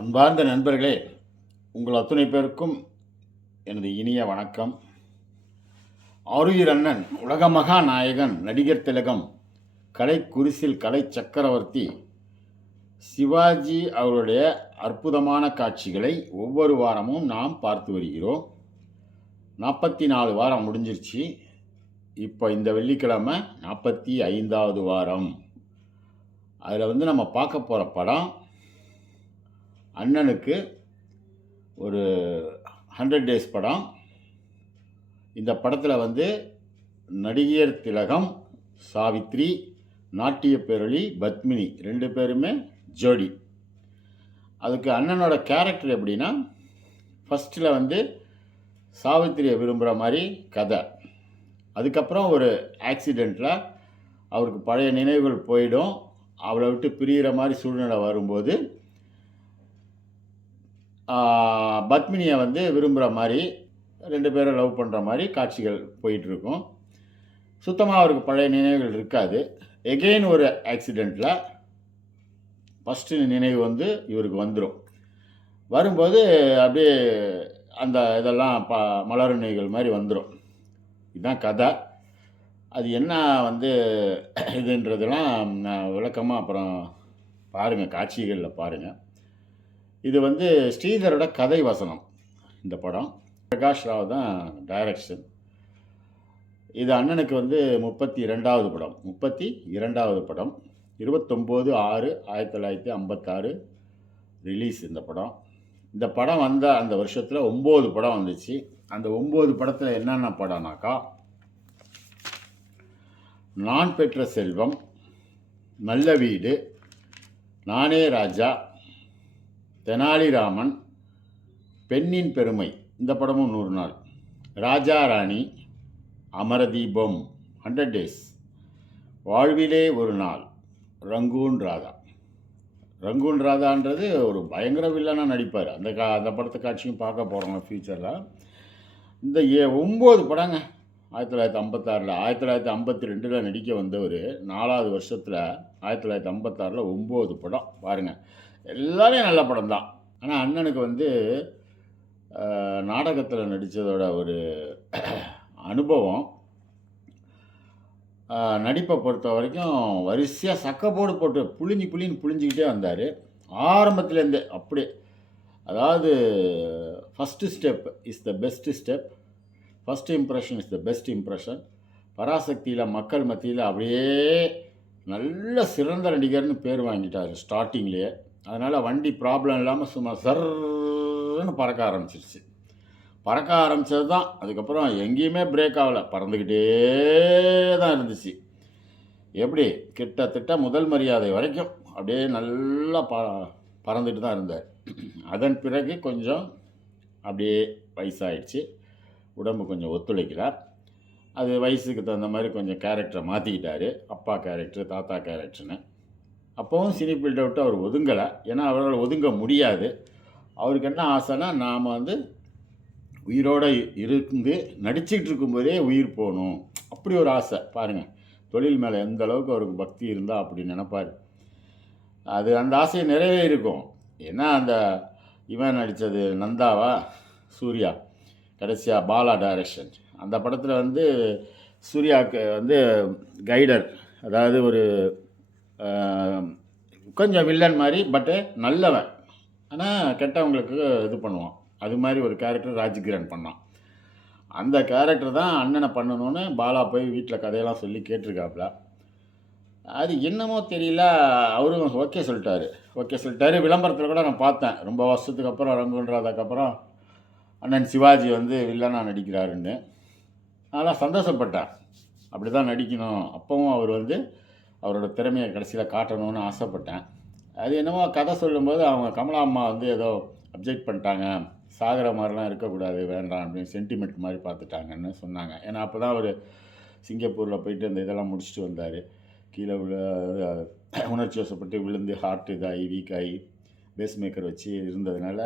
அன்பார்ந்த நண்பர்களே, உங்கள் அத்துணை பேருக்கும் எனது இனிய வணக்கம். ஆருயிர் அண்ணன், உலக மகா நாயகன், நடிகர் திலகம், கலை குரிசில் கலை சக்கரவர்த்தி சிவாஜி அவருடைய அற்புதமான காட்சிகளை ஒவ்வொரு வாரமும் நாம் பார்த்து வருகிறோம். 44 வாரம் முடிஞ்சிருச்சு. இப்போ இந்த வெள்ளிக்கிழமை 45வது வாரம். அதில் நம்ம பார்க்க போகிற படம் அண்ணனுக்கு ஒரு 100 days படம். இந்த படத்தில் நடிகர் திலகம், சாவித்ரி, நாட்டிய பேரொளி, பத்மினி 2 பேருமே ஜோடி. அதுக்கு அண்ணனோட கேரக்டர் எப்படின்னா, ஃபஸ்ட்டில் சாவித்திரியை விரும்புகிற மாதிரி கதை. அதுக்கப்புறம் ஒரு ஆக்சிடெண்ட்டில் அவருக்கு பழைய நினைவுகள் போயிடும். அவளை விட்டு பிரிகிற மாதிரி சூழ்நிலை வரும்போது பத்மினியை விரும்புகிற மாதிரி 2 பேரும் லவ் பண்ணுற மாதிரி காட்சிகள் போயிட்டுருக்கும். சுத்தமாக அவருக்கு பழைய நினைவுகள் இருக்காது. எகெயின் ஒரு ஆக்சிடெண்ட்டில் ஃபஸ்ட்டு நினைவு இவருக்கு வந்துடும். வரும்போது அப்படியே அந்த இதெல்லாம் மலர்நினைவுகள் மாதிரி வந்துடும். இதுதான் கதை. அது என்ன இதுன்றதெல்லாம் நான் விளக்கமாக அப்புறம் பாருங்கள், காட்சிகளில் பாருங்கள். இது ஸ்ரீதரோட கதை வசனம். இந்த படம் பிரகாஷ் ராவ் தான் டைரக்ஷன். இது அண்ணனுக்கு 32வது படம். 32வது படம். 29/6/1956 ரிலீஸ் இந்த படம். இந்த படம் அந்த வருஷத்தில் 9 படம் வந்துச்சு. அந்த 9 படத்தில் என்னென்ன படம்னாக்கா, நான் பெற்ற செல்வம், நல்ல வீடு, நானே ராஜா, தெனாலிராமன், பெண்ணின் பெருமை, இந்த படமும் 100 நாள், ராஜா ராணி, அமரதீபம் 100 days, வாழ்விலே ஒரு நாள், ரங்கூன் ராதா. ரங்கூன் ராதான்றது ஒரு பயங்கர வில்லனாக நடிப்பார். அந்த படத்தை காட்சியும் பார்க்க போகிறோம் ஃபியூச்சரில். இந்த 9 படங்க 1956. 1952 நடிக்க வந்தவர் 4வது வருஷத்தில் 1956 9 படம் பாருங்கள். எல்லாமே நல்ல படம் தான். ஆனால் அண்ணனுக்கு நாடகத்தில் நடித்ததோட ஒரு அனுபவம், நடிப்பை பொறுத்த வரைக்கும் வரிசையாக சக்கப்போடு போட்டு புளிஞ்சிக்கிட்டே வந்தார் ஆரம்பத்துலேருந்தே. அப்படியே அதாவது first step is the best step, first impression is the best impression. பராசக்தியில் மக்கள் மத்தியில் அப்படியே நல்ல சிறந்த நடிகர்னு பேர் வாங்கிட்டார் ஸ்டார்டிங்லேயே. அதனால் வண்டி ப்ராப்ளம் இல்லாமல் சும்மா சர்ன்னு பறக்க ஆரம்பிச்சிருச்சு. பறக்க ஆரம்பித்தது தான். அதுக்கப்புறம் எங்கேயுமே பிரேக் ஆகலை, பறந்துக்கிட்டே தான் இருந்துச்சு. எப்படி கிட்டத்தட்ட முதல் மரியாதை வரைக்கும் அப்படியே நல்லா பறந்துட்டு தான் இருந்தார். அதன் பிறகு கொஞ்சம் அப்படியே வயசாகிடுச்சு, உடம்பு கொஞ்சம் ஒத்துழைக்கல. அது வயசுக்கு தகுந்த மாதிரி கொஞ்சம் கேரக்டரை மாற்றிக்கிட்டார். அப்பா கேரக்டர், தாத்தா கேரக்டர்னு. அப்போவும் சினி ஃபீல்டை விட்டு அவர் ஒதுங்கலை. ஏன்னா அவரால் ஒதுங்க முடியாது. அவருக்கு என்ன ஆசைன்னா, நாம் உயிரோடு இருந்து நடிச்சிக்கிட்டு இருக்கும்போதே உயிர் போகணும், அப்படி ஒரு ஆசை. பாருங்கள், தொழில் மேலே எந்த அளவுக்கு அவருக்கு பக்தி இருந்தால் அப்படி நினைப்பார். அது அந்த ஆசையை நிறைவேறிக்கும். ஏன்னா அந்த இவன் நடித்தது நந்தாவா, சூர்யா, கடைசியாக பாலா டைரக்ஷன். அந்த படத்தில் சூர்யாவுக்கு கைடர், அதாவது ஒரு கொஞ்சம் வில்லன் மாதிரி, பட்டு நல்லவன், ஆனால் கெட்டவங்களுக்கு இது பண்ணுவான். அது மாதிரி ஒரு கேரக்டர் ராஜ்கிரண் பண்ணான். அந்த கேரக்டர் தான் அண்ணனை பண்ணணும்னு பாலா போய் வீட்டில் கதையெல்லாம் சொல்லி கேட்டிருக்காப்புல. அது என்னமோ தெரியல, அவரும் ஓகே சொல்லிட்டாரு. ஓகே சொல்லிட்டாரு. விளம்பரத்தில கூட நான் பார்த்தேன். ரொம்ப வருஷத்துக்கு அப்புறம் ரங்கூன் ராதாக்கு அண்ணன் சிவாஜி வந்து வில்லனா நடிக்கிறாருன்னு. அதெல்லாம் சந்தோஷப்பட்டேன். அப்படி தான் நடிக்கணும். அப்பவும் அவர் வந்து அவரோட திறமைய கடைசியில காட்டணும்னு ஆசைப்பட்டேன். அது என்னமோ கதை சொல்லும்போது அவங்க கமலா அம்மா வந்து ஏதோ அப்ஜெக்ட் பண்ணிட்டாங்க. சாகுற மாரிலாம் இருக்கக்கூடாது, வேண்டாம் அப்படின்னு சென்டிமெண்ட் மாரி பார்த்துட்டாங்கன்னு சொன்னாங்க. ஏன்னா அப்போ தான் அவரு சிங்கப்பூர்ல போயிட்டு அந்த இதெல்லாம் முடிச்சுட்டு வந்தாரு. கீழ உணர்ச்சி வசப்பட்டு விழுந்து ஹார்ட் இதாகி வீக் ஆகி பேஸ் மேக்கர் வச்சு இருந்ததுனால,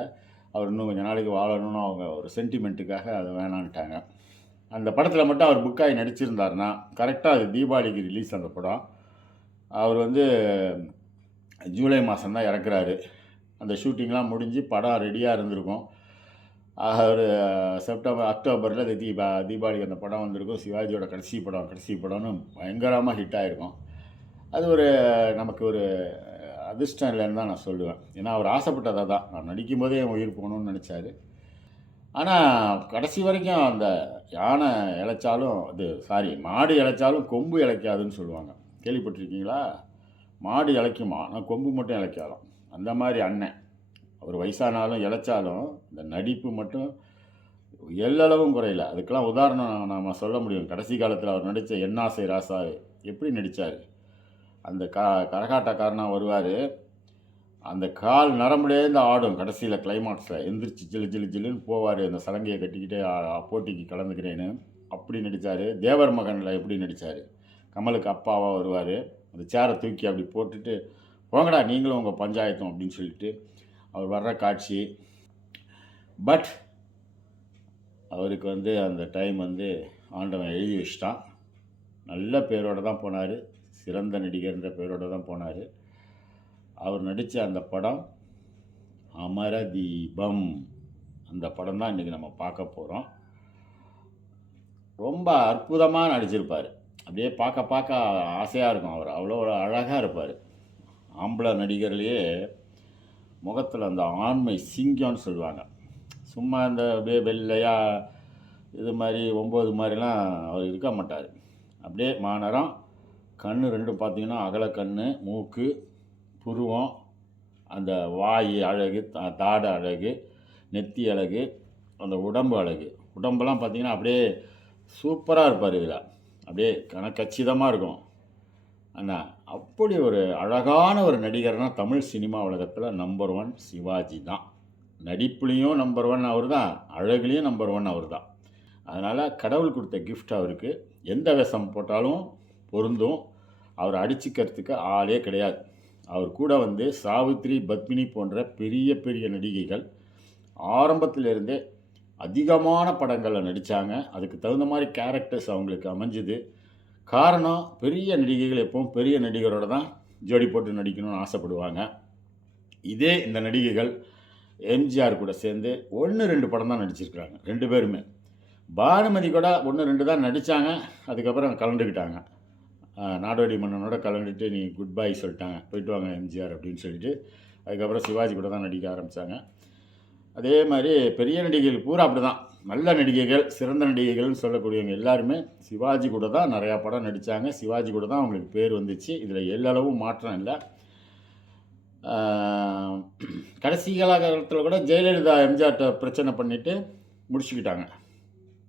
அவர் இன்னும் கொஞ்சம் நாளைக்கு வாழணும்னு அவங்க ஒரு சென்டிமெண்ட்டுக்காக அதை வேணான்ட்டாங்க. அந்த படத்தில் மட்டும் அவர் புக் ஆகி நடிச்சிருந்தாருன்னா கரெக்டாக அது தீபாவளிக்கு ரிலீஸ் அந்த படம். அவர் வந்து ஜூலை மாதம் தான் இறக்குறாரு. அந்த ஷூட்டிங்லாம் முடிஞ்சு படம் ரெடியாக இருந்திருக்கும். ஒரு அக்டோபரில் தீபாவளிக்கு அந்த படம் வந்திருக்கும். சிவாஜியோட கடைசி படம்னு பயங்கரமாக ஹிட் ஆகிருக்கும். அது ஒரு நமக்கு ஒரு அதிர்ஷ்டம் இல்லைன்னு தான் நான் சொல்லுவேன். ஏன்னா அவர் ஆசைப்பட்டதை தான். நான் நடிக்கும்போதே என் உயிர் போகணும்னு நினச்சாரு. ஆனால் கடைசி வரைக்கும் அந்த யானை இளைச்சாலும் மாடு இளைச்சாலும் கொம்பு இளைக்காதுன்னு சொல்லுவாங்க. கேள்விப்பட்டிருக்கீங்களா? மாடு இளைக்குமா, ஆனால் கொம்பு மட்டும் இளைக்காதாம். அந்த மாதிரி அண்ணன். அவர் வயசானாலும் இளைச்சாலும் இந்த நடிப்பு மட்டும் எல்லளவும் குறையல. அதுக்கெல்லாம் உதாரணம் நாம் சொல்ல முடியும். கடைசி காலத்தில் அவர் நடித்த என்னாசை ராசா எப்படி நடித்தார். அந்த கரகாட்டக்காரனாக வருவார். அந்த கால் நரம்புலேருந்து ஆடும். கடைசியில் கிளைமாக்ஸில் எந்திரிச்சு ஜில்லுன்னு போவார். அந்த சலங்கையை கட்டிக்கிட்டே போட்டிக்கு கலந்துக்கிறேன்னு அப்படி நடித்தார். தேவர் மகனில் எப்படி நடித்தார். கமலுக்கு அப்பாவாக வருவார். அந்த சேரை தூக்கி அப்படி போட்டுட்டு, போங்கடா நீங்களும் உங்கள் பஞ்சாயத்தும் அப்படின்னு சொல்லிட்டு அவர் வர்ற காட்சி. பட் அவருக்கு வந்து அந்த டைம் வந்து ஆண்டவன் எழுதி வச்சிட்டான். நல்ல பேரோடு தான் போனார். சிறந்த நடிகர்ன்ற பேரோடு தான் போனார். அவர் நடித்த அந்த படம் அமரதீபம். அந்த படம் தான் இன்றைக்கி நம்ம பார்க்க போகிறோம். ரொம்ப அற்புதமாக நடிச்சிருப்பார். அப்படியே பார்க்க ஆசையாக இருக்கும். அவர் அவ்வளோ அழகாக இருப்பார். ஆம்பளை நடிகர்லேயே முகத்தில் அந்த ஆண்மை சிங்கம்னு சொல்லுவாங்க. சும்மா இந்த அப்படியே வெள்ளையாக இது மாதிரி 9 மாதிரிலாம் அவர் இருக்க மாட்டார். அப்படியே மாநரம். கண் ரெண்டும் பார்த்திங்கன்னா அகல கண், மூக்கு, புருவம், அந்த வாய் அழகு, தாடை அழகு, நெத்தி அழகு, அந்த உடம்பு அழகு. உடம்பெல்லாம் பார்த்திங்கன்னா அப்படியே சூப்பராக இருப்பார். இதில் அப்படியே கச்சிதமாக இருக்கும். ஆனால் அப்படி ஒரு அழகான ஒரு நடிகர்னால் தமிழ் சினிமா உலகத்தில் நம்பர் 1 சிவாஜி தான். நடிப்புலேயும் நம்பர் 1 அவர் தான், அழகுலேயும் நம்பர் 1 அவர் தான். அதனால் கடவுள் கொடுத்த கிஃப்ட் அவருக்கு. எந்த வேஷம் போட்டாலும் பொருந்தும். அவர் அடிச்சுக்கிறதுக்கு ஆளே கிடையாது. அவர் கூட வந்து சாவித்ரி, பத்மினி போன்ற பெரிய நடிகைகள் ஆரம்பத்திலிருந்தே அதிகமான படங்களில் நடித்தாங்க. அதுக்கு தகுந்த மாதிரி கேரக்டர்ஸ் அவங்களுக்கு அமைஞ்சுது. காரணம், பெரிய நடிகைகள் எப்பவும் பெரிய நடிகரோடு தான் ஜோடி போட்டு நடிக்கணும்னு ஆசைப்படுவாங்க. இதே இந்த நடிகைகள் எம்ஜிஆர் கூட சேர்ந்து 1-2 படம் தான் நடிச்சிருக்கிறாங்க 2 பேருமே. பானுமதி கூட 1-2 தான் நடித்தாங்க. அதுக்கப்புறம் கலந்துக்கிட்டாங்க. நாடோடி மன்னனோட கலந்துட்டு நீ குட் பை சொல்லிட்டாங்க. போயிட்டு வாங்க எம்ஜிஆர் அப்படின்னு சொல்லிட்டு அதுக்கப்புறம் சிவாஜி கூட தான் நடிக்க ஆரம்பித்தாங்க. அதே மாதிரி பெரிய நடிகைகள் பூரா அப்படி தான். நல்ல நடிகைகள், சிறந்த நடிகைகள்னு சொல்லக்கூடியவங்க எல்லாருமே சிவாஜி கூட தான் நிறையா படம் நடித்தாங்க. சிவாஜி கூட தான் அவங்களுக்கு பேர் வந்துச்சு. இதில் எல்லளவும் மாற்றம் இல்லை. கடைசி காலகட்டத்தில் கூட ஜெயலலிதா எம்ஜிஆர்கிட்ட பிரச்சனை பண்ணிவிட்டு முடிச்சுக்கிட்டாங்க.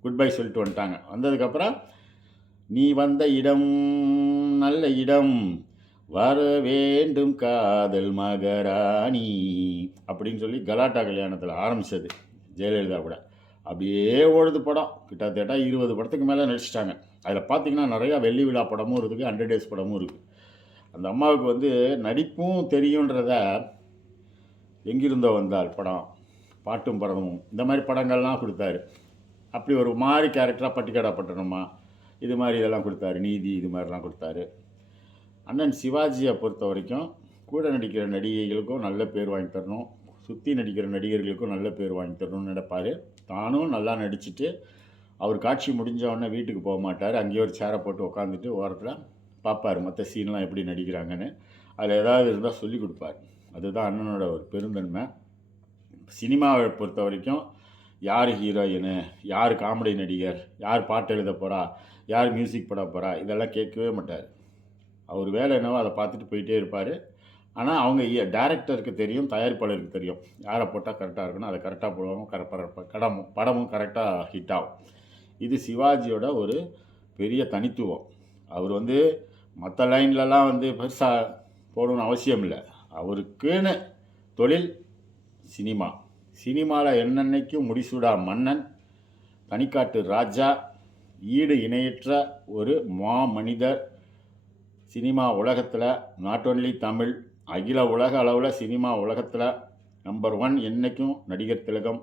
குட் பை சொல்லிட்டு வந்துட்டாங்க. வந்ததுக்கப்புறம் நீ வந்த இடம் நல்ல இடம், வர வேண்டும் காதல் மகராணி அப்படின்னு சொல்லி கலாட்டா கல்யாணத்தில் ஆரம்பித்தது ஜெயலலிதா கூட. அப்படியே ஓடுது படம். கிட்டத்தட்ட 20 படத்துக்கு மேலே நடிச்சிட்டாங்க. அதில் பார்த்திங்கன்னா நிறையா வெள்ளி விழா படமும் இருக்குது, 100 டேஸ் படமும் இருக்குது. அந்த அம்மாவுக்கு வந்து நடிப்பும் தெரியுன்றத எங்கிருந்தோ வந்தால் படம், பாட்டும் படமும் இந்த மாதிரி படங்கள்லாம் கொடுத்தாரு. அப்படி ஒரு மாதிரி கேரக்டராக பட்டிக்காடா பட்டணமா இது மாதிரி இதெல்லாம் கொடுத்தாரு. நீதி இது மாதிரிலாம் கொடுத்தாரு. அண்ணன் சிவாஜியை பொறுத்த வரைக்கும் கூட நடிக்கிற நடிகைகளுக்கும் நல்ல பேர் வாங்கி தரணும், சுற்றி நடிக்கிற நடிகர்களுக்கும் நல்ல பேர் வாங்கி தரணும்னு நினைப்பார். தானும் நல்லா நடிச்சுட்டு அவர் காட்சி முடிஞ்சவொடனே வீட்டுக்கு போக மாட்டார். அங்கேயே ஒரு சேரை போட்டு உட்காந்துட்டு ஓரத்தில் பார்ப்பார் மற்ற சீன்லாம் எப்படி நடிக்கிறாங்கன்னு. அதில் ஏதாவது இருந்தால் சொல்லி கொடுப்பார். அதுதான் அண்ணனோட ஒரு பெருந்தன்மை. சினிமாவை பொறுத்த வரைக்கும் யார் ஹீரோயினு, யார் காமெடி நடிகர், யார் பாட்டு எழுத போகிறா, யார் மியூசிக் போட போகிறா, இதெல்லாம் கேட்கவே மாட்டார். அவர் வேலை என்னவோ அதை பார்த்துட்டு போயிட்டே இருப்பார். ஆனால் அவங்க டைரக்டருக்கு தெரியும், தயாரிப்பாளருக்கு தெரியும் யாரை போட்டால் கரெக்டாக இருக்கணும், அதை கரெக்டாக போடுவாங்க, படமும் கரெக்டாக ஹிட் ஆகும். இது சிவாஜியோட ஒரு பெரிய தனித்துவம். அவர் வந்து மற்ற லைன்லலாம் வந்து பெருசாக போடணும்னு அவசியம் இல்லை. அவருக்குன்னு தொழில் சினிமா. சினிமாவில் என்னென்னைக்கும் முடிசூடா மன்னன், தனிக்காட்டு ராஜா, ஈடு இணையற்ற ஒரு மனிதர். சினிமா உலகத்தில் நாட் ஒன்லி தமிழ், அகில உலக அளவில் சினிமா உலகத்தில் நம்பர் 1 என்றைக்கும் நடிகர் திலகம்,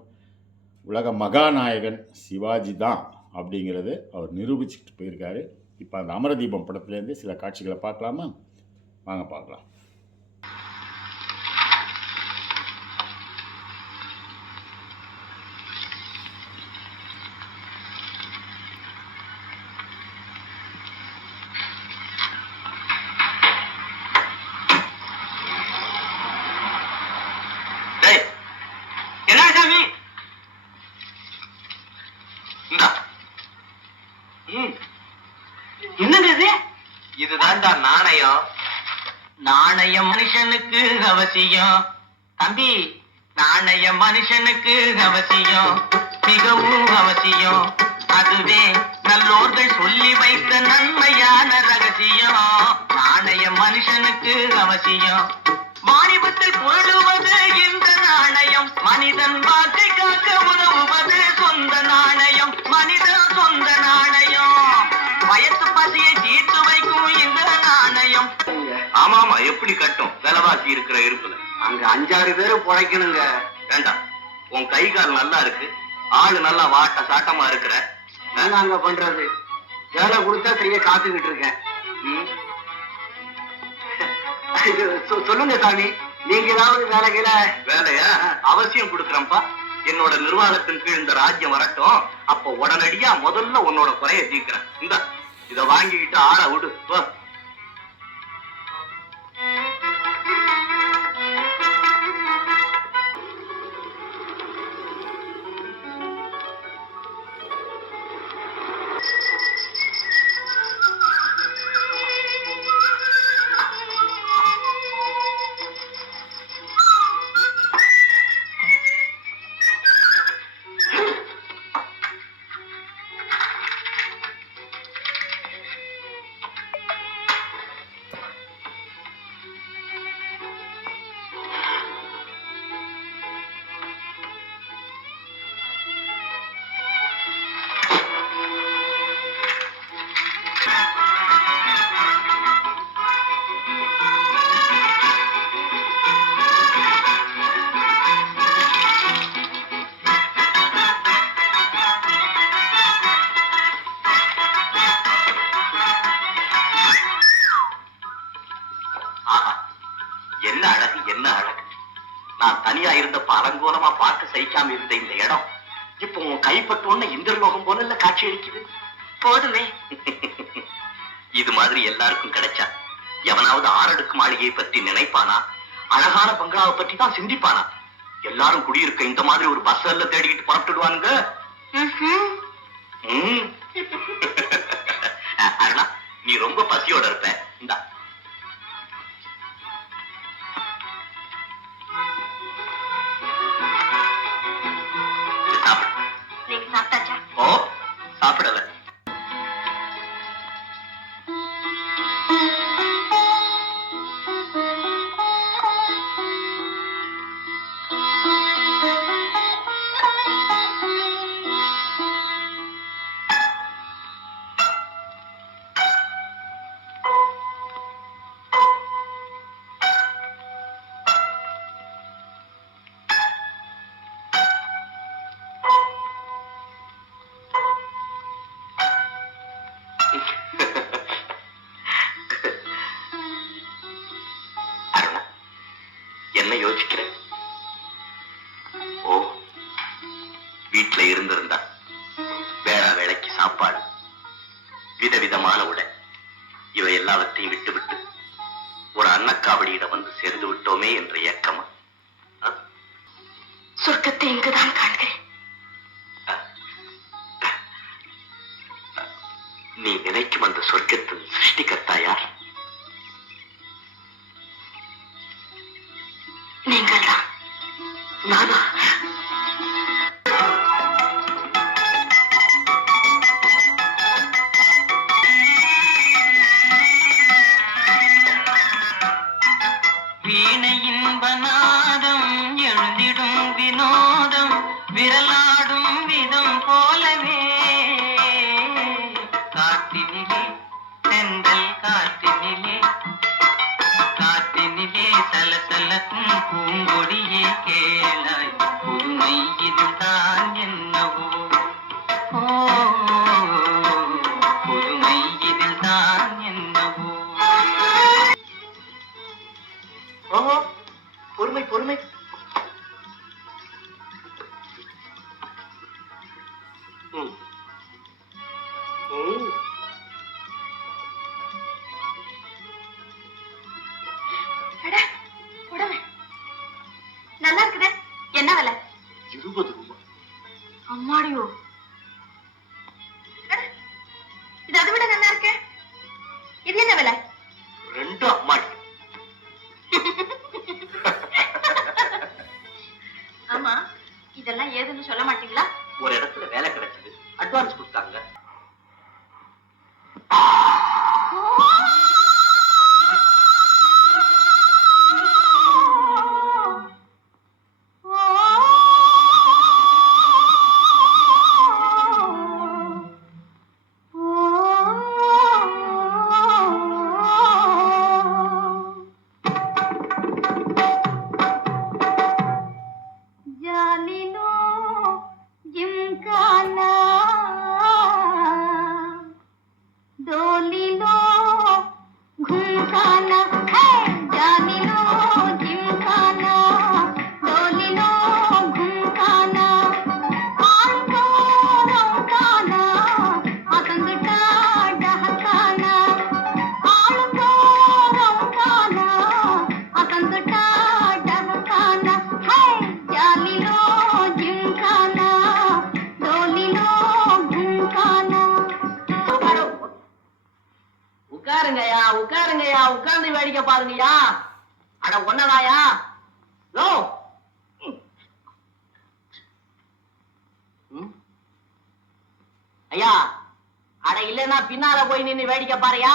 உலக மகாநாயகன் சிவாஜி தான் அப்படிங்கிறது அவர் நிரூபிச்சுட்டு போயிருக்காரு. இப்போ அந்த அமரதீபம் படத்துலேருந்து சில காட்சிகளை பார்க்கலாமா? வாங்க பார்க்கலாம். என்னது இதுதான்டா நாணயம். நாணயம் மனுஷனுக்கு அவசியம் தம்பி, நாணயம் மனுஷனுக்கு அவசியம், மிகவும் அவசியம். அதுவே நல்லோர்கள் சொல்லி வைத்த நன்மையான ரகசியம். நாணயம் மனுஷனுக்கு அவசியம். வாணிபத்தில் புரளுவது இந்த நாணயம், மனிதன் வாக்கை காக்க உதவுவது சொந்த நாணயம், மனிதன் சொந்த நாணயம், வயசு பசியை தீர்த்து வைக்கும் இந்த நாணயம். ஆமாமா, எப்படி கட்டும் விலைவாசி இருக்கிற இருப்புல அங்க 5-6 பேரு புழைக்கணுங்க. வேண்டாம், உன் கை கால் நல்லா இருக்கு, ஆளு நல்லா வாட்ட சாட்டமா இருக்கிற. நாங்க பண்றது வேலை கொடுத்தா செய்ய காத்துக்கிட்டு இருக்கேன். சொல்லுங்க சாமி, நீங்க ஏதாவது வேலையா அவசியம் கொடுக்குறேன்ப்பா. என்னோட நிர்வாகத்தின் கீழ் இந்த ராஜ்யம் வரட்டும், அப்ப உடனடியா முதல்ல உன்னோட குறைய தீர்க்கிறேன். இந்த இத வாங்கிக்கிட்டு ஆள விடு. என்ன அழகு, என்ன அழகு. நான் தனியா இருந்தப்ப அலங்கோலமா பார்க்க சகிக்காம இருந்த இந்த இடம் இப்போ உன் கைப்பட்டோன்னு இந்திரலோகம் போல காட்சி அளிக்குது. போதுமே. இது மாதிரி எல்லாருக்கும் கிடைச்சா எவனாவது 6 அடுக்கு மாளிகையை பற்றி நினைப்பானா? அழகான பங்களாவை பற்றி தான் சிந்திப்பானா? எல்லாரும் குடியிருக்க இந்த மாதிரி ஒரு பஸ் எல்லாம் தேடிக்கிட்டு புறப்பட்டுடுவானுங்க. அருணா, நீ ரொம்ப பசியோட இருப்ப. இந்தா சாப்பிட்டாச்சா? ஓ, சாப்பிடல. என்ன யோசிக்கிறேன்? ஓ, வீட்டுல இருந்திருந்தா வேற வேலைக்கு சாப்பாடு, விதவிதமான உடை, இவை எல்லாவற்றையும் விட்டு விட்டு ஒரு அன்னக்காவடியிடம் வந்து சேர்ந்து விட்டோமே என்ற ஏக்கமா? சொர்க்கத்தை இங்குதான் காண்கிறேன். நீ நினைக்கும் அந்த சொர்க்கத்தின் சிருஷ்டிகர்த்தா யார்? நீங்கள் தான். நானா? வீணையின் பநாதம் எழுந்திடும் வினோதம் விரலாடும் விதம் போலவே காற்றினிலே செந்தல் காற்றினிலே காற்றினிலே சலசலக்கும் பூங்கொடியே கேளாய் புதுமை இதுதான் என்னவோ ஓ புதுமை இதுதான் என்னவோ. ஓஹோ பொறுமை பொறுமை. ம். ம். நல்லா இருக்குதே. என்ன விலை? 20 ரூபாய். அம்மாடியோ, இது அதை விட நல்லா இருக்கே. இது என்ன விலை? 2 அம்மாடி. ஆமா, இதெல்லாம் ஏதுன்னு சொல்ல மாட்டீங்களா? ஒரு இடத்துல வேலை கிடைச்சது, அட்வான்ஸ் கொடுத்தாங்க. உட்காருங்கய்யா உட்காருங்கய்யா, உட்கார்ந்து வேடிக்கை பாருங்கய்யா. அட ஒன்னதாயா லோ. ஐயா, அட இல்லன்னா பின்னால போய் நின்னு வேடிக்கை பாருயா.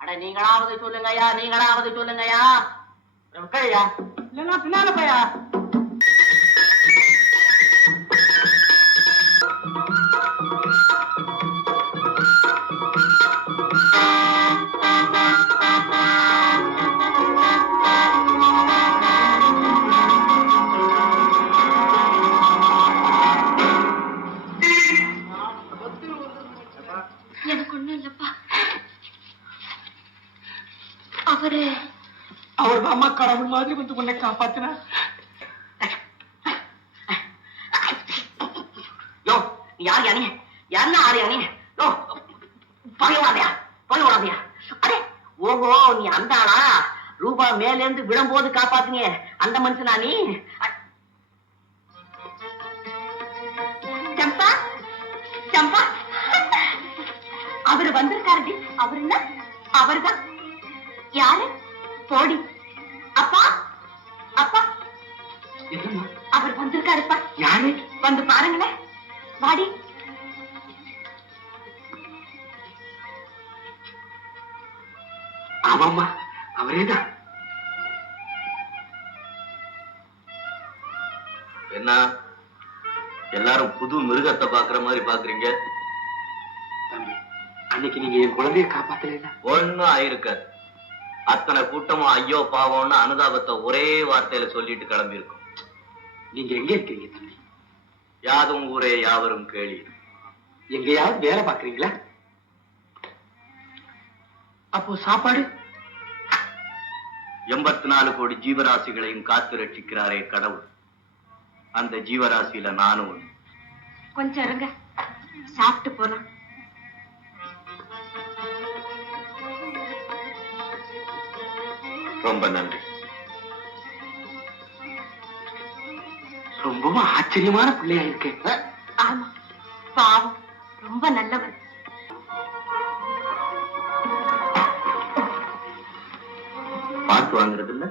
அட நீங்களாவது சொல்லுங்கய்யா, நீங்களாவது சொல்லுங்கய்யா. உட்காருயா, இல்லன்னா பின்னால போயா. எனக்கு ஒண்ணும் இல்லப்பா. அவர் அம்மா கடவுள் மாதிரி வந்து உன்னை காப்பாத்தினார். யோ, நீ யார் யானி? யாருன்னா ஆறு யானி? யோ, பகைவாதையா பகைவாதையா? அடே ஓஹோ, நீ அந்த ஆளா? ரூபா மேல இருந்து விடும்போது காப்பாத்துங்க அந்த மனுஷனா நீ? சம்பா சம்பா, அவரு வந்திருக்காரு. அவருன்னா அவர்தான். யாரு? போடி. அப்பா அப்பா, அவர் வந்திருக்காருப்பா. யாரு? வந்து பாருங்களேன். வாடி. ஆமாமா, அவரேதான். என்ன எல்லாரும் புது மிருகத்தை பாக்குற மாதிரி பாக்குறீங்க? அன்னைக்கு நீங்க என் குழந்தைய காப்பாத்தல. ஒண்ணும் ஆயிருக்காது. அத்தனை கூட்டமும் ஐயோ பாவம்னு அனுதாபத்தை ஒரே வார்த்தையில சொல்லிட்டு கிளம்பி இருக்கும். நீங்க எங்க இருக்கீங்க தம்பி? யாதும் ஊரே யாவரும் கேளி. எங்கேயாவது வேலை பாக்குறீங்களா? அப்போ சாப்பாடு? 84 கோடி ஜீவராசிகளையும் காத்து ரட்சிக்கிறாரே கடவுள், அந்த ஜீவராசியில நானும் ஒண்ணு. கொஞ்சம் இருங்க, சாப்பிட்டு போலாம். ரொம்ப நன்றி. ரொம்பவும் ஆச்சரியமான பிள்ளையா இருக்கு. ஆமா, பாவம், ரொம்ப நல்லவர். பார்த்து வாங்குறது இல்ல?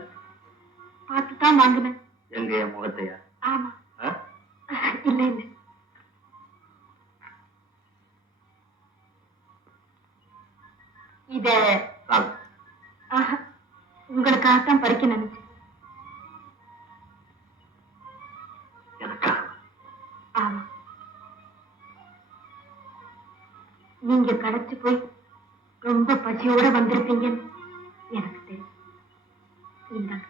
பார்த்துதான் வாங்கினேன். எங்க என் முகத்தையா? ஆமா. ஆ? இல்ல இல்ல. இத சாமி, உங்களுக்காகத்தான் பறிக்க நினைச்சேன். எனக்கா? ஆமா. நீங்க களைச்சு போய் ரொம்ப பசியோட வந்திருப்பீங்கன்னு எனக்கு தெரியும். இந்தாங்க.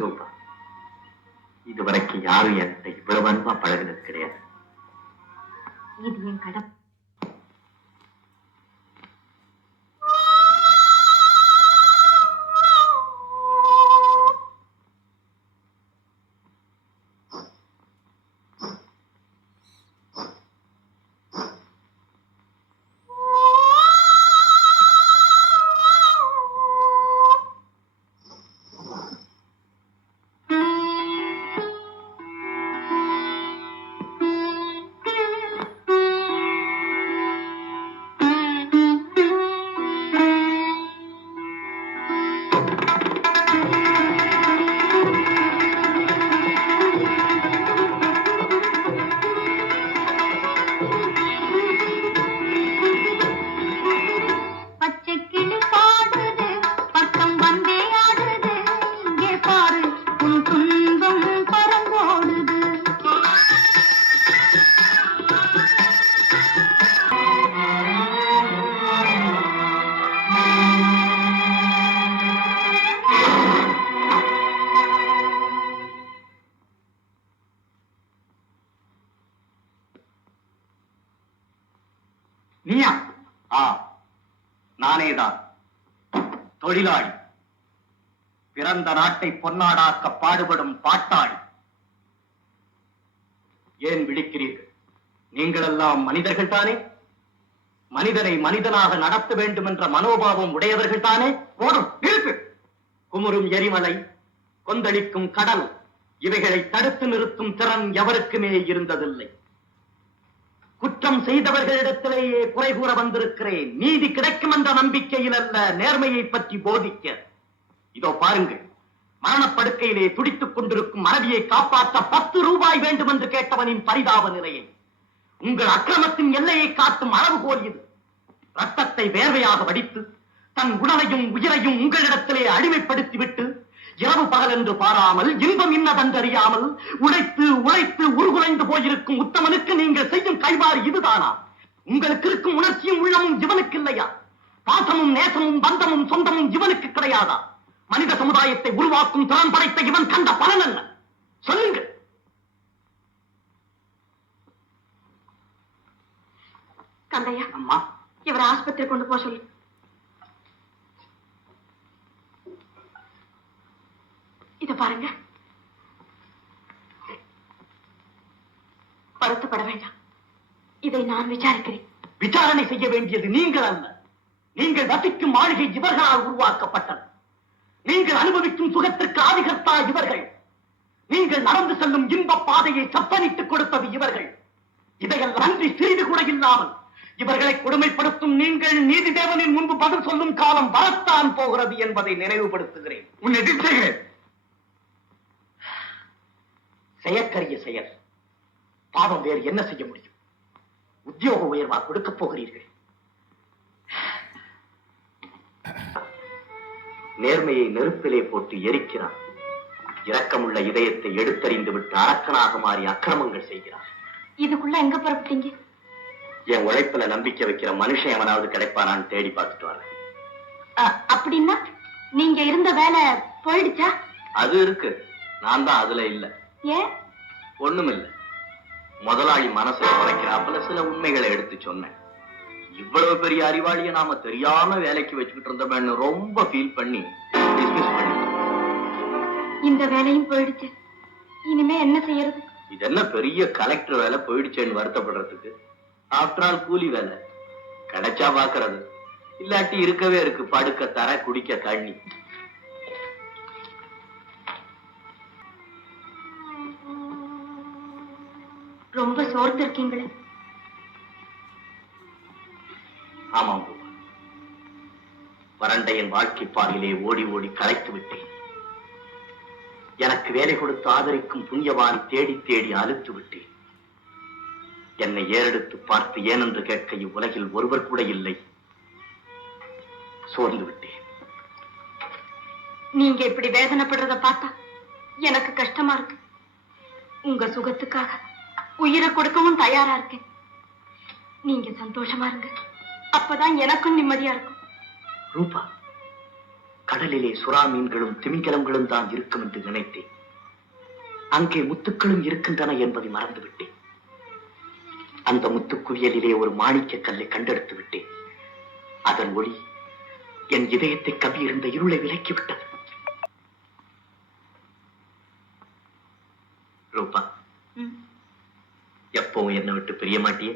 ரூபா, இதுவரைக்கும் யாரும் என்கிட்ட இவ்வளவு அன்பா பழகினது கிடையாது. இது என் கடமை. நீயா? நானேதான். தொழிலாளி, பிறந்த நாட்டை பொன்னாடாக்க பாடுபடும் பாட்டாளி. ஏன் விழிக்கிறீர்கள்? நீங்களெல்லாம் மனிதர்கள் தானே? மனிதனை மனிதனாக நடத்த வேண்டும் என்ற மனோபாவம் உடையவர்கள் தானே? போடும், நிறுத்து. குமுறும் எரிமலை, கொந்தளிக்கும் கடல், இவைகளை தடுத்து நிறுத்தும் திறன் எவருக்குமே இருந்ததில்லை. குற்றம் செய்தவர்களிடத்திலேயே குறை கூற வந்திருக்கிறேன். நீதி கிடைக்கும் என்ற நம்பிக்கையில் அல்ல, நேர்மையை பற்றி போதிக்க. இதோ பாருங்கள், மரணப்படுக்கையிலே துடித்துக் கொண்டிருக்கும் மனைவியை காப்பாற்ற 10 ரூபாய் வேண்டும் என்று கேட்டவனின் பரிதாப நிலையை. உங்கள் அக்கிரமத்தின் எல்லையை காட்டும் அளவுகோல் இது. ரத்தத்தை வேர்வையாக வடித்து தன் உடலையும் உயிரையும் உங்களிடத்திலே அடிமைப்படுத்திவிட்டு இரவு பகல் என்று பாராமல் இன்பம் இன்னதென்றறியாமல் உழைத்து உழைத்து உருகுலைந்து போயிருக்கும் உத்தமனுக்கு நீங்கள் செய்யும் கைமாறு இதுதானா? உங்களுக்கு இருக்கும் உணர்ச்சியும் உள்ளமும் இவனுக்கு இல்லையா? பாசமும் நேசமும் பந்தமும் சொந்தமும் இவனுக்கு கிடையாதா? மனித சமுதாயத்தை உருவாக்கும் திறன் படைத்த இவன் கண்ட பலன் என்ன? சொல்லுங்கள். கந்தையா, அம்மா, இவரை ஆஸ்பத்திரி கொண்டு போக சொல்லு. இத பாருங்க, வருத்தப்பட வேண்டாம். இதை நான் விசாரிக்கிறேன். விசாரணை செய்ய வேண்டியது நீங்கள் அல்ல. நீங்கள் வசிக்கும் மாளிகை இவர்களால் உருவாக்கப்பட்டது. நீங்கள் அனுபவிக்கும் சுகத்திற்கு ஆதிகர்த்தா இவர்கள். நீங்கள் நடந்து செல்லும் இன்ப பாதையை சப்பனிட்டுக் கொடுத்தது இவர்கள். இதையெல்லாம் நன்றி சிறிது கூட இல்லாமல் இவர்களை கொடுமைப்படுத்தும் நீங்கள் நீதி தேவனின் முன்பு பதில் சொல்லும் காலம் வரத்தான் போகிறது என்பதை நினைவுபடுத்துகிறேன். உன் எதிர்ச்சைகள் செயற்கரிய செயல். பாவம் வேறு என்ன செய்ய முடியும்? உத்தியோக உயர்வா கொடுக்கப் போகிறீர்கள்? நேர்மையை நெருப்பிலே போட்டு எரிக்கிறான். இரக்கமுள்ள இதயத்தை எடுத்தறிந்து விட்டு அரக்கனாக மாறி அக்கிரமங்கள் செய்கிறான். இதுக்குள்ள எங்க புறப்பட்டீங்க? என் உழைப்புல நம்பிக்கை வைக்கிற மனுஷன் எவனாவது கிடைப்பானான்னு தேடி பார்த்துட்டு வரேன். அப்படின்னா நீங்க இருந்த வேலை போயிடுச்சா? அது இருக்கு, நான் தான் அதுல இல்ல. ஏன்? ஒண்ணும் இல்ல. முதலாளி மனசுல குறைக்கிறாப்புல சில உண்மைகளை எடுத்து சொன்னேன். இவ்வளவு பெரிய அறிவாளியை நாம தெரியாம வேலைக்கு வச்சுக்கிட்டு இருந்தோம்னு ரொம்ப ஃபீல் பண்ணி டிஸ்மிஸ் பண்ணி. இந்த வேலையும் போயிடுச்சு. இனிமே என்ன செய்யறது? இது என்ன பெரிய கலெக்டர் வேலை போயிடுச்சேன்னு வருத்தப்படுறதுக்கு? ஆஃப்டர் ஆல் கூலி வேலை. கிடைச்சா பாக்குறது, இல்லாட்டி இருக்கவே இருக்கு படுக்க தர குடிக்க தண்ணி. ரொம்ப சோர்ந்து இருக்கீங்களே. ஆமாம், வறண்ட என் வாழ்க்கை பாதையிலே ஓடி ஓடி களைத்து விட்டேன். எனக்கு வேலை கொடுத்து ஆதரிக்கும் புண்ணியவானை தேடி தேடி அழுத்து விட்டேன். என்னை ஏறெடுத்து பார்த்து ஏனென்று கேட்க இவ்வுலகில் ஒருவர் கூட இல்லை. சோர்ந்து விட்டேன். நீங்க இப்படி வேதனைப்படுறத பார்த்தா எனக்கு கஷ்டமா இருக்கு. உங்க சுகத்துக்காக உயிரை கொடுக்கவும் தயாரா இருக்கேன். நீங்க சந்தோஷமா இருங்க, அப்பதான் எனக்கும் நிம்மதியா இருக்கும். ரூபா, கடலிலே சுறா மீன்களும் திமிங்கலங்களும் தான் இருக்கும் என்று நினைத்தேன். அங்கே முத்துக்களும் இருக்கின்றன என்பதை மறந்துவிட்டேன். அந்த முத்துக்குவியலிலே ஒரு மாணிக்க கல்லை கண்டெடுத்து விட்டேன். அதன் ஒளி என் இதயத்தை கவ்வியிருந்த இருளை விலக்கிவிட்டது. ரூபா, எப்பவும் என்னை விட்டு பிரிய மாட்டியே?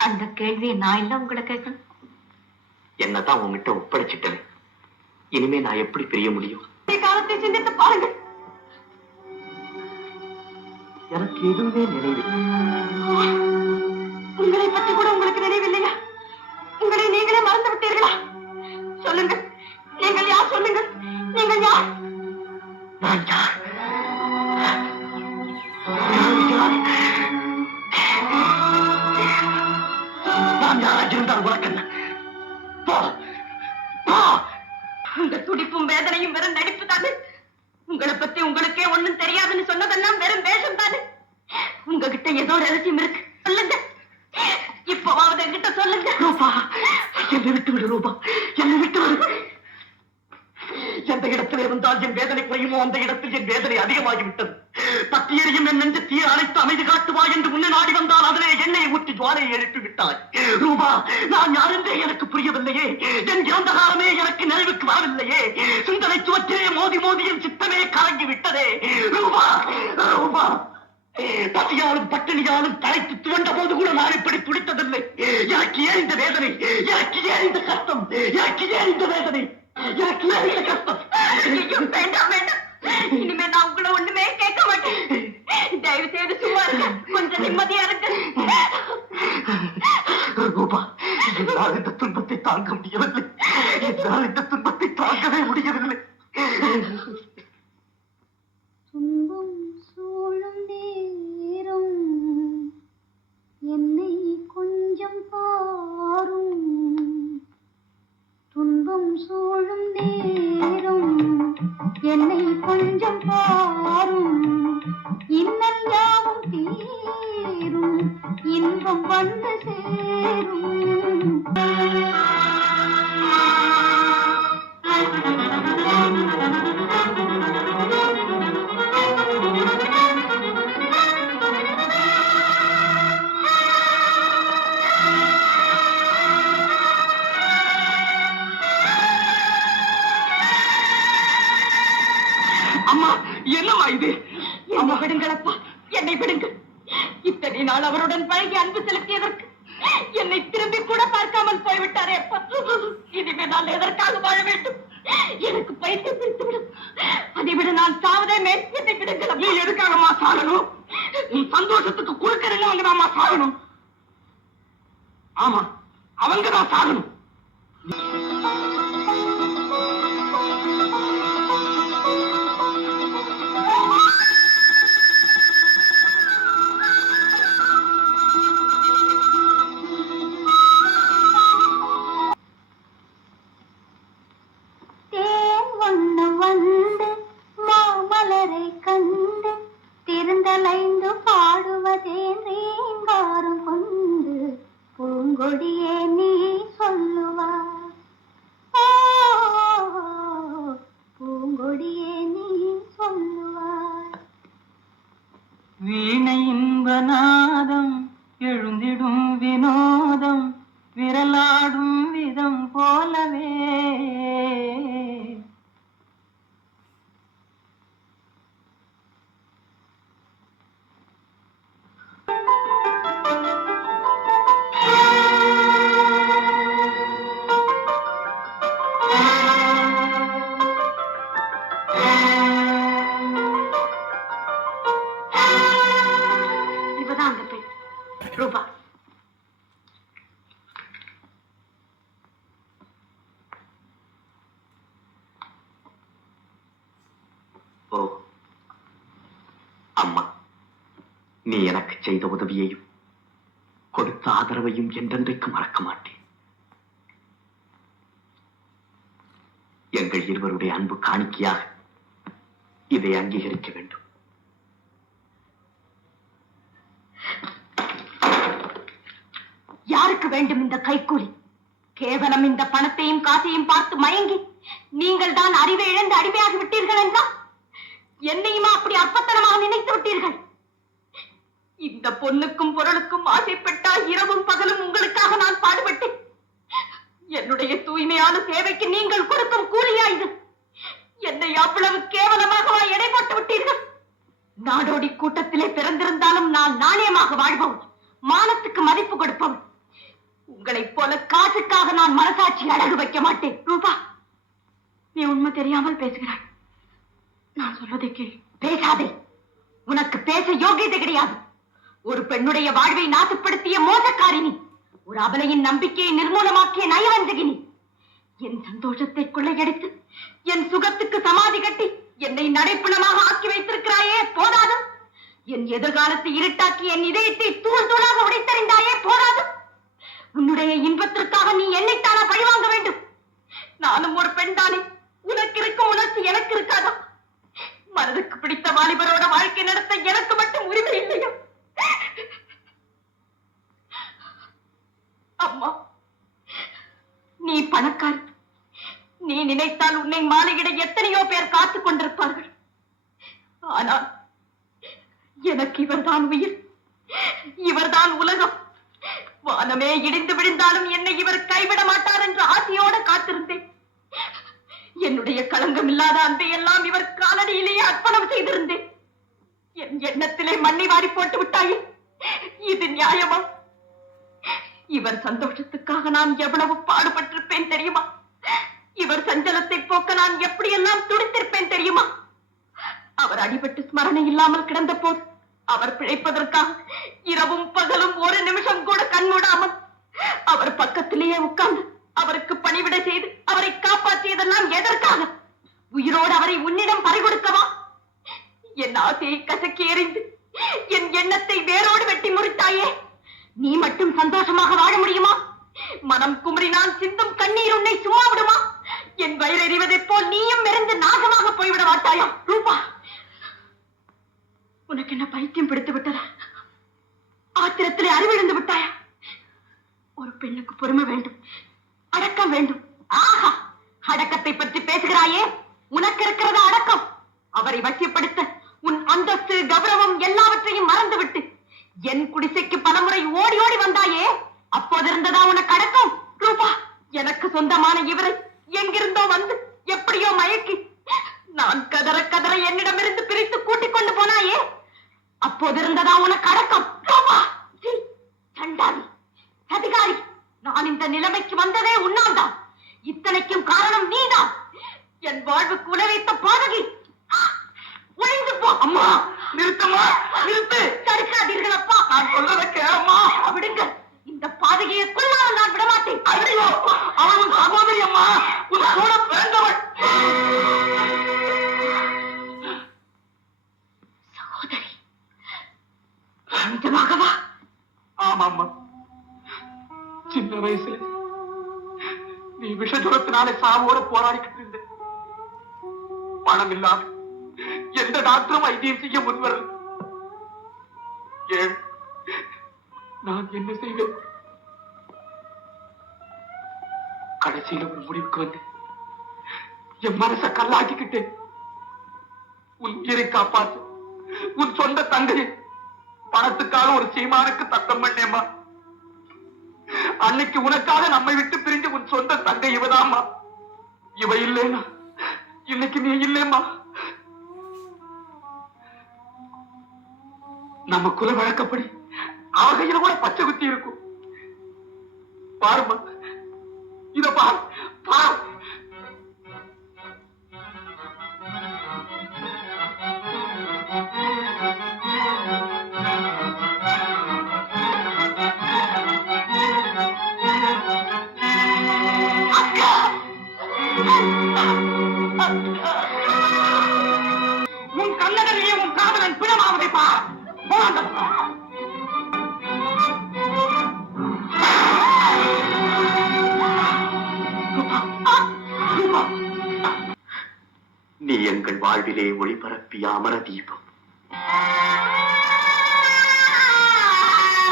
அந்த கேள்வியை நான் இல்ல உங்களை கேட்கணும். என்னதான் உங்ககிட்ட ஒப்படைச்சிட்டேன். இனிமே நான் எப்படி பிரிய முடியும்? காலத்தை சிந்தித்து பாருங்க. எனக்கு எதுவுமே நினைவில்லை. உங்களை பற்றி கூட உங்களுக்கு நினைவில்லையா? உங்களை நீங்களே மறந்து விட்டீர்களா? சொல்லுங்க, நீங்கள் யார்? சொல்லுங்க, நீங்கள் யார்? நான் யார்? நான் யாராக இருந்தால் உனக்கு என்ன? போ, போ. உங்க துடிப்பும் வேதனையும் வெறும் நடிப்பு தானே. உங்களை பத்தி உங்களுக்கே ஒண்ணும் தெரியாதுன்னு சொன்னதெல்லாம் வெறும் வேஷம் தானே. உங்ககிட்ட ஏதோ ரகசியம் இருக்கு, சொல்லுங்க. இப்பவாவது என்கிட்ட சொல்லுங்க. ரூபா, என்னை விட்டு விடு ரூபா, என்னை விட்டு விடு. எந்த இடத்தில் இருந்தால் என் வேதனை குறையுமோ அந்த இடத்தில் என் வேதனை அதிகமாகிவிட்டது. பத்தி எரியும் என் நெஞ்சு தீய அணைத்து அமைதி காட்டுவா என்று முன்னே நாடி வந்தால் அதிலே எண்ணெயை ஊற்றி ஜுவாலையை எழுப்பி விட்டாய். ரூபா, நான் யாரென்றே எனக்கு புரியவில்லையே. என் இறந்த காலமே எனக்கு நினைவுக்கு வரவில்லையே. சிந்தனை சுவற்றிலே மோதி மோதி என் சித்தமே கலங்கி விட்டதே. ரூபா, ரூபா, பசியாலும் பட்டினியாலும் தலைத்து துவண்ட போது கூட நான் இப்படி துடித்ததில்லை. எனக்கு ஏன் இந்த வேதனை? எனக்கு ஏன் இந்த கஷ்டம்? எனக்கு ஏன் இந்த வேதனை? எனக்கு ஏன் இந்த கஷ்டம்? வேண்டாம் வேண்டாம், இனிமே நான் உங்களை ஒண்ணுமே கேட்க மாட்டேன். தயவு செய்து சும்மா இருங்க, கொஞ்சம் நிம்மதியா இருக்கு. ரூபா, என்னால் இந்த துன்பத்தை தாங்க முடியவில்லை. என்னால் இந்த துன்பத்தை தாங்கவே முடியவில்லை. துன்பம் சூழும் நேரம் என்னை கொஞ்சம் பாரும். துன்பம் சூழும் நேரம் என்னை கொஞ்சம் பாரும். இன்னல் யாவும் தீரும், இன்பம் வந்து சேரும். அம்மா, என்னம்மா இது? அம்மா விடுங்களப்பா, என்னை விடுங்க. இத்தனை நாள் அவருடன் பழகி அன்பு செலுத்தியதற்கு என்னை திரும்பி கூட பார்க்காமல் போய்விட்டாரே அப்பா. இனிமே நான் எதற்காக வாழ வேண்டும்? எனக்கு பைத்தியம் பிடித்துவிடும். அதை விட நான் சாவதே மேல். என்னை விடுங்கள். நீ எதுக்காகம்மா சாகணும்? உன் சந்தோஷத்துக்கு குறுக்கறினவங்க தான்மா சாகணும். ஆமா, அவங்க தான் சாகணும். தேன் ஒண்ணு வந்து மாமலரை கண்டு திருந்தலைந்து பாடுவதேன் ரீங்காரம் கொண்டு பூங்கொடியே நீ சொல்லுவா. நீ எனக்கு செய்த உதவியையும் கொடுத்த ஆதரவையும் என்றென்றைக்கு மறக்க மாட்டேன். எங்கள் இருவருடைய அன்பு காணிக்கையாக இதை அங்கீகரிக்க வேண்டும். யாருக்கு வேண்டும் இந்த கைக்கூலி? கேவலம் இந்த பணத்தையும் காசையும் பார்த்து மயங்கி நீங்கள் தான் அறிவை இழந்து அடிமையாகி விட்டீர்கள் என்றால் என்னையுமா அப்படி அற்பத்தனமாக நினைத்து விட்டீர்கள்? இந்த பொண்ணுக்கும் பொருளுக்கும் ஆசைப்பட்டால் இரவும் பகலும் உங்களுக்காக நான் பாடுபட்டேன். என்னுடைய தூய்மையான சேவைக்கு நீங்கள் கொடுக்கும் கூலியா இது? என்னை அவ்வளவு கேவலமாக எடை போட்டு விட்டீர்கள். நாடோடி கூட்டத்திலே பிறந்திருந்தாலும் நான் நாணயமாக வாழ்பவன், மானத்துக்கு மதிப்பு கொடுப்பவன். உங்களைப் போல காசுக்காக நான் மனசாட்சி அழகு வைக்க மாட்டேன். ரூபா, நீ உண்மை தெரியாமல் பேசுகிறாய். நான் சொல்வதை கேள். பேசாதே. உனக்கு பேச யோகியதை கிடையாது. ஒரு பெண்ணுடைய வாழ்வை நாசப்படுத்திய மோசக்காரினி, ஒரு அபலையின் நம்பிக்கையை நிர்மூலமாக்கிய நயவஞ்சகினி, என் சந்தோஷத்தை கொள்ளையடித்து என் சுகத்துக்கு சமாதி கட்டி என்னை நடைப்புணமாக ஆக்கி வைத்திருக்கிறாயே போதாது? என் எதிர்காலத்தை இருட்டாக்கி என் இதயத்தை தூள் தூளாக உடைத்தறிந்தாயே போதாது? உன்னுடைய இன்பத்திற்காக நீ என்னைத்தானா பழிவாங்க வேண்டும்? நானும் ஒரு பெண் தானே. உனக்கு இருக்கும் உணர்ச்சி எனக்கு இருக்காதா? மனதுக்கு பிடித்த வாலிபரோட வாழ்க்கை நடத்த எனக்கு மட்டும் உரிமை இல்லையா? அம்மா, நீ பணக்காரி. நீ நினைத்தால் உன்னை மாலையிட எத்தனையோ பேர் காத்துக் கொண்டிருப்பார்கள். ஆனால் எனக்கு இவர்தான் உயிர், இவர்தான் உலகம். வானமே இடிந்து விழுந்தாலும் என்னை இவர் கைவிட மாட்டார் என்ற ஆசையோடு காத்திருந்தேன். என்னுடைய களங்கம் இல்லாத அன்பையெல்லாம் இவர் காலடியிலேயே அர்ப்பணம் செய்திருந்தேன். என் எண்ணத்திலே மண்ணை வாரி போட்டு விட்டாயே, இது நியாயமா? இவர் சந்தோஷத்துக்காக நான் எவ்வளவு பாடுபட்டிருப்பேன் தெரியுமா? இவர் சஞ்சலத்தை போக்க நான் எப்படியெல்லாம் துடித்திருப்பேன் தெரியுமா? அவர் அடிபட்டு ஸ்மரணை இல்லாமல் கிடந்த போது அவர் பிழைப்பதற்காக இரவும் பகலும் ஒரு நிமிஷம் கூட கண்மூடாமல் அவர் பக்கத்திலேயே உட்கார்ந்து அவருக்கு பணிவிட செய்து அவரை காப்பாற்றியதெல்லாம் எதற்காக? உயிரோடு அவரை உன்னிடம் பறிகொடுக்கவா? என் ஆசையை கசக்கி எறிந்து என் எண்ணத்தை வேரோடு வெட்டி முறித்தாயே. நீ மட்டும் சந்தோஷமாக வாழ முடியுமா? மனம் குமரி நான் சிந்தும் கண்ணீர் உன்னை சும்மா விடுமா? என் வயிறறிவதைப் போல் நீயும் மெருந்து நாசமாக போய்விட மாட்டாயா? ரூபா, உனக்கு என்ன பைத்தியம் பிடித்து விட்டதா? ஆத்திரத்திலே அறிவிழந்து விட்டாயா? ஒரு பெண்ணுக்கு பொறுமை வேண்டும், அடக்கம் வேண்டும். ஆஹா, அடக்கத்தை பற்றி பேசுகிறாயே. உனக்கு இருக்கிறது அடக்கம். அவரை வசியப்படுத்த உன் அந்தஸ்து, கௌரவம் எல்லாவற்றையும் மறந்துவிட்டு என் குடிசைக்கு பலமுறை ஓடி ஓடி வந்தாயே, அப்போது இருந்ததா உனக்கு அடக்கம்? ரூபா, எனக்கு சொந்தமான இவரை எங்கிருந்தோ வந்து எப்படியோ மயக்கி நான் கதற கதற என்னிடமிருந்து பிரித்து கூட்டிக் கொண்டு போனாயே, அப்போது இருந்ததா உனக்கு அடக்கம்? ரூபா, சண்டாளி, சதிகாரி, நான் இந்த நிலைமைக்கு வந்ததே உன்னால் தான். இத்தனைக்கும் காரணம் நீதான். என் வாழ்வுக்கு உழைத்த பாதகி, ஒழிந்து போ. அம்மா, நிறுத்தமா, நிறுத்து. தடுக்காதீர்கள் அப்பா. நான் சொல்றத கேளம்மா. விடுங்க. இந்த பாதகியை கொள்ளாமல் நான் விடமாட்டேன். ஐயோ, அவன் சகோதரி அம்மா, உன் கூட பிறந்தவள். சகோதரி? நிஜமாகவா? ஆமாம்மா, சின்ன வயசுல நீ விஷஜுரத்தினாலே சாவோட போராடிக்கிட்டு இருந்த. பணம் இல்லாம எந்த டாக்டரும் வைத்தியம் செய்ய முன்வரல. ஏன் நான் என்ன செய்வேன்? கடைசியில ஒரு முடிவுக்கு வந்து என் மனச கல்லாக்கிக்கிட்டேன். உன் உயிரை காப்பாற்று உன் சொந்த தங்கையை பணத்துக்காக ஒரு சீமானுக்கு தத்தம் பண்ணேம்மா. அன்னைக்கு உனக்காக நம்மை விட்டு பிரிஞ்சு உன் சொந்த தங்கை இவதாம்மா. இவ இல்லைன்னா இன்னைக்கு நீ இல்லைம்மா. நம்ம குல வழக்கப்படி அவ கையில கூட பச்சை குத்தி இருக்கும். பாருமா, இத பாரு, பாரு. உன் கண்ணடலையே உன் காதலன் பிணமாவதை பார். நீ எங்கள் வாழ்விலே ஒளிபரப்பிய அமர தீபம்.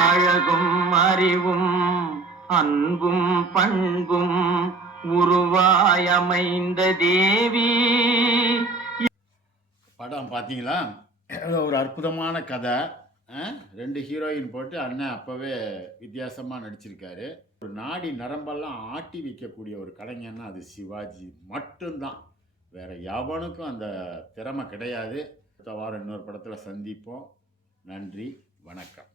அழகும் அறிவும் அன்பும் பண்பும் உருவாயமைந்த தேவி. படம் பார்த்தீங்களா? ஒரு அற்புதமான கதை. 2 ஹீரோயின் போட்டு அண்ணன் அப்போவே வித்தியாசமாக நடிச்சிருக்காரு. ஒரு நாடி நரம்பெல்லாம் ஆட்டி வைக்கக்கூடிய ஒரு கலைஞன்னா அது சிவாஜி மட்டும்தான். வேற எவனுக்கும் அந்த திறமை கிடையாது. அடுத்த வாரம் இன்னொரு படத்தில் சந்திப்போம். நன்றி, வணக்கம்.